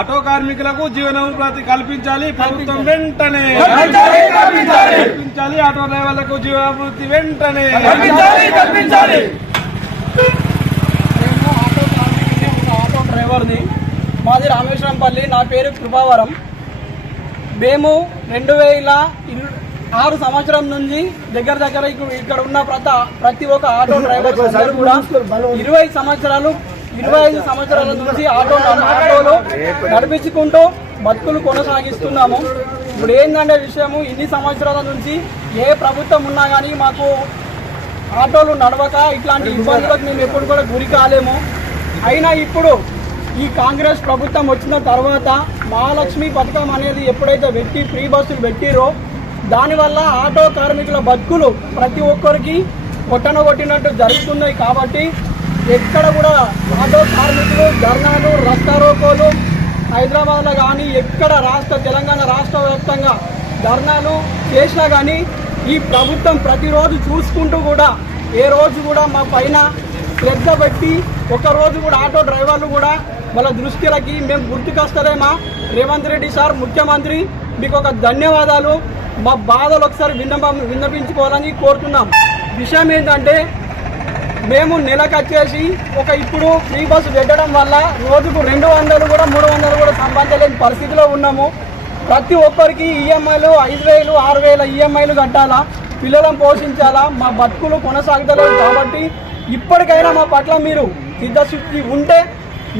Auto కార్మికులకు జీవనోపాధి కల్పించాలి ప్రభుత్వం వెంటనే కల్పించాలి. ఆటో డ్రైవర్లకు జీవనోపాధి వెంటనే కల్పించాలి. ఆటో డ్రైవర్ని మాది రామేశ్వరంపల్లి. నా పేరు కృపావరం. మేము 2006 సంవత్సరం నుంచి దగ్గర ఇక్కడ ఉన్న ప్రతి ఒక్క ఆటో డ్రైవర్ కూడా 25 సంవత్సరాల నుంచి ఆటోలు నడిపించుకుంటూ బతుకులు కొనసాగిస్తున్నాము. ఇప్పుడు ఏంటంటే విషయము, ఇన్ని సంవత్సరాల నుంచి ఏ ప్రభుత్వం ఉన్నా కానీ మాకు ఆటోలు నడవక ఇట్లాంటి ఇబ్బందులకు మేము ఎప్పుడు కూడా గురి కాలేము. అయినా ఇప్పుడు ఈ కాంగ్రెస్ ప్రభుత్వం వచ్చిన తర్వాత మహాలక్ష్మి పథకం అనేది ఎప్పుడైతే ఫ్రీ బస్సులు పెట్టిరో దానివల్ల ఆటో కార్మికుల బతుకులు ప్రతి ఒక్కరికి కొట్టినట్టు జరుగుతున్నాయి. కాబట్టి ఎక్కడ కూడా ఆటో కార్మికులు ధర్నాలు, రస్తారోకోలు హైదరాబాద్లో కానీ ఎక్కడ తెలంగాణ రాష్ట్ర వ్యాప్తంగా ధర్నాలు చేసినా కానీ ఈ ప్రభుత్వం ప్రతిరోజు చూసుకుంటూ కూడా ఏ రోజు కూడా మా పైన శ్రద్ధ పెట్టి ఒకరోజు కూడా ఆటో డ్రైవర్లు కూడా వాళ్ళ దృష్టిలకి మేము గుర్తుకొస్తారేమా రేవంత్ రెడ్డి సార్ ముఖ్యమంత్రి, మీకు ఒక ధన్యవాదాలు. మా బాధలు ఒకసారి విన్నపించుకోవాలని కోరుతున్నాం. విషయం ఏంటంటే మేము నెలకు వచ్చేసి ఇప్పుడు ఫ్రీ బస్సు పెట్టడం వల్ల రోజుకు 200 కూడా 300 కూడా సంపాదించలేని పరిస్థితిలో ఉన్నాము. ప్రతి ఒక్కరికి ఈఎంఐలు 5,000 6,000 ఈఎంఐలు కట్టాలా, పిల్లలను పోషించాలా, మా బతుకులు కొనసాగలేదు. కాబట్టి ఇప్పటికైనా మా పట్ల మీరు సిద్ధశుద్ధి ఉంటే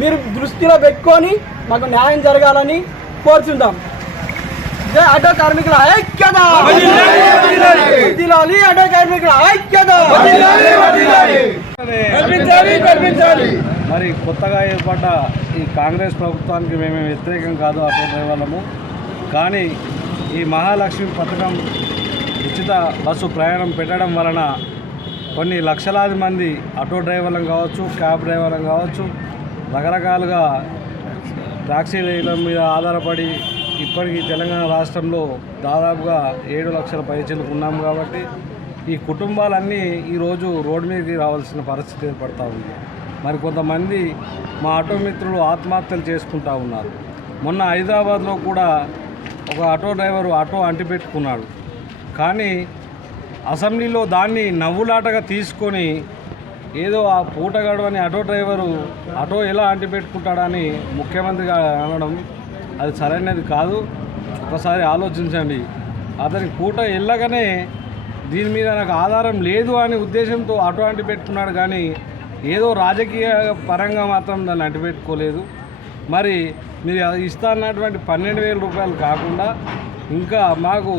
మీరు దృష్టిలో పెట్టుకొని మాకు న్యాయం జరగాలని కోరుచుందాం. జై ఆటో కార్మికుల ఐక్యత! ఆటో కార్మికుల ఐక్యత! మరి కొత్తగా ఏర్పడ్డ ఈ కాంగ్రెస్ ప్రభుత్వానికి మేము వ్యతిరేకం కాదు ఆటో డ్రైవర్లము. కానీ ఈ మహాలక్ష్మి పథకం ఉచిత బస్సు ప్రయాణం పెట్టడం వలన కొన్ని లక్షలాది మంది ఆటో డ్రైవర్లను కావచ్చు, క్యాబ్ డ్రైవర్లను కావచ్చు, రకరకాలుగా టాక్సీల మీద ఆధారపడి ఇప్పటికీ తెలంగాణ రాష్ట్రంలో దాదాపుగా 7 లక్షల పైచీలకు ఉన్నాము. కాబట్టి ఈ కుటుంబాలన్నీ ఈరోజు రోడ్డు మీదకి రావాల్సిన పరిస్థితి ఏర్పడతా ఉంది. మరి కొంతమంది మా ఆటో మిత్రులు ఆత్మహత్యలు చేసుకుంటూ ఉన్నారు. మొన్న హైదరాబాద్లో కూడా ఒక ఆటో డ్రైవరు ఆటో అంటిపెట్టుకున్నాడు. కానీ అసెంబ్లీలో దాన్ని నవ్వులాటగా తీసుకొని ఏదో ఆ పూట గడవని ఆటో డ్రైవరు ఆటో ఎలా అంటిపెట్టుకుంటాడని ముఖ్యమంత్రిగా అనడం అది సరైనది కాదు. ఒకసారి ఆలోచించండి. అతని పూట వెళ్ళగానే దీని మీద నాకు ఆధారం లేదు అనే ఉద్దేశంతో ఆటో అంటిపెట్టుకున్నాడు. కానీ ఏదో రాజకీయ పరంగా మాత్రం దాన్ని అంటిపెట్టుకోలేదు. మరి మీరు ఇస్తా అన్నటువంటి 12,000 రూపాయలు కాకుండా ఇంకా మాకు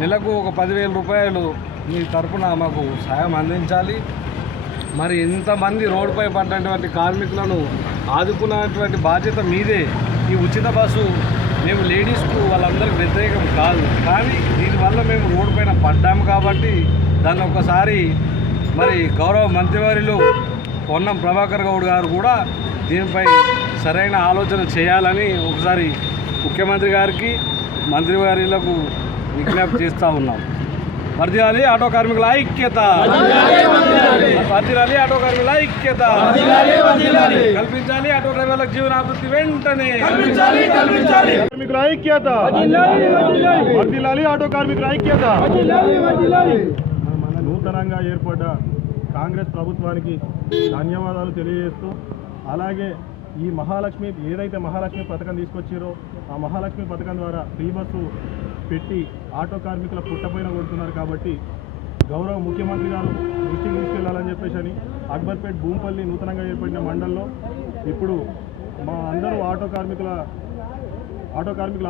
నెలకు ఒక 10,000 రూపాయలు మీ తరఫున మాకు సాయం అందించాలి. మరి ఇంతమంది రోడ్డుపై పడ్డటువంటి కార్మికులను ఆదుకున్నటువంటి బాధ్యత మీదే. ఈ ఉచిత బస్సు మేము లేడీస్కు వాళ్ళందరికీ వ్యతిరేకం కాదు, కానీ దీనివల్ల మేము రోడ్డు పైన పడ్డాము కాబట్టి దాన్ని ఒకసారి మరి గౌరవ మంత్రివర్యులు పొన్నం ప్రభాకర్ గౌడ్ గారు కూడా దీనిపై సరైన ఆలోచన చేయాలని ఒకసారి ముఖ్యమంత్రి గారికి మంత్రివర్యులకు విజ్ఞప్తి చేస్తూ ఉన్నాం. వర్ధిల్లాలి ఆటో కార్మికుల ఐక్యత! వర్ధిల్లాలి ఆటో కార్మికుల ఐక్యత! కల్పించాలి ఆటో డ్రైవర్లకు జీవనాభివృద్ధి వెంటనే కార్మికుల ఐక్యత! వర్ధిల్లాలి ఆటో కార్మికుల ఐక్యత! నూతనంగా ఏర్పడ్డ కాంగ్రెస్ ప్రభుత్వానికి ధన్యవాదాలు తెలియజేస్తూ, అలాగే ఈ మహాలక్ష్మి ఏదైతే మహాలక్ష్మి పథకం తీసుకొచ్చారో ఆ మహాలక్ష్మి పథకం ద్వారా ఫ్రీ బస్సు పెట్టి ఆటో కార్మికుల పుట్టపైన కొడుతున్నారు. కాబట్టి గౌరవ ముఖ్యమంత్రి గారు దృష్టికి తీసుకెళ్లాలని చెప్పేసి అక్బర్పేట్ భూంపల్లి నూతనంగా ఏర్పడిన మండలంలో ఇప్పుడు మా అందరూ ఆటో కార్మికుల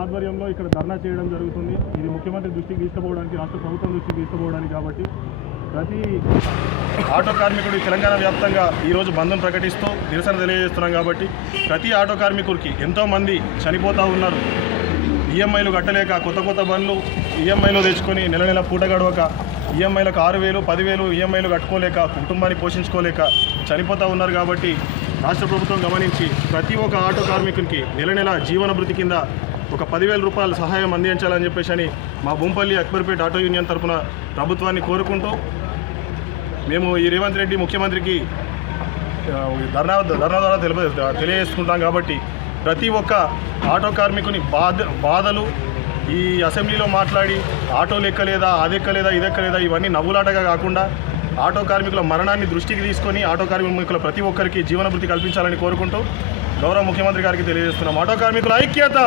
ఆధ్వర్యంలో ఇక్కడ ధర్నా చేయడం జరుగుతుంది. ఇది ముఖ్యమంత్రి దృష్టికి తీసుకుపోవడానికి, రాష్ట్ర ప్రభుత్వం దృష్టికి తీసుకుపోవడానికి. కాబట్టి ప్రతి ఆటో కార్మికుడు తెలంగాణ వ్యాప్తంగా ఈరోజు బంద్ను ప్రకటిస్తూ నిరసన తెలియజేస్తున్నాం. కాబట్టి ప్రతి ఆటో కార్మికుడికి ఎంతోమంది చనిపోతూ ఉన్నారు. ఈఎంఐలు కట్టలేక కొత్త బండ్లు ఈఎంఐలో తెచ్చుకొని నెల పూట గడవక ఈఎంఐలకు 6,000 10,000 ఈఎంఐలు కట్టుకోలేక కుటుంబాన్ని పోషించుకోలేక చనిపోతూ ఉన్నారు. కాబట్టి రాష్ట్ర ప్రభుత్వం గమనించి ప్రతి ఒక్క ఆటో కార్మికునికి నెల జీవన భృతి కింద ఒక 10,000 రూపాయల సహాయం అందించాలని చెప్పేసి మా భూంపల్లి అక్బర్పేట్ ఆటో యూనియన్ తరఫున ప్రభుత్వాన్ని కోరుకుంటూ మేము ఈ రేవంత్ రెడ్డి ముఖ్యమంత్రికి ధర్నా ద్వారా తెలియజేసుకుంటాం. కాబట్టి ప్రతి ఒక్క ఆటో కార్మికుని బాధలు ఈ అసెంబ్లీలో మాట్లాడి ఆటోలు ఎక్కలేదా, అది ఎక్కలేదా, ఇది ఎక్కలేదా, ఇవన్నీ నవ్వులాటగా కాకుండా ఆటో కార్మికుల మరణాన్ని దృష్టికి తీసుకొని ఆటో కార్మికుల ప్రతి ఒక్కరికి జీవనభృతి కల్పించాలని కోరుకుంటూ గౌరవ ముఖ్యమంత్రి గారికి తెలియజేస్తున్నాం. ఆటో కార్మికుల ఐక్యత.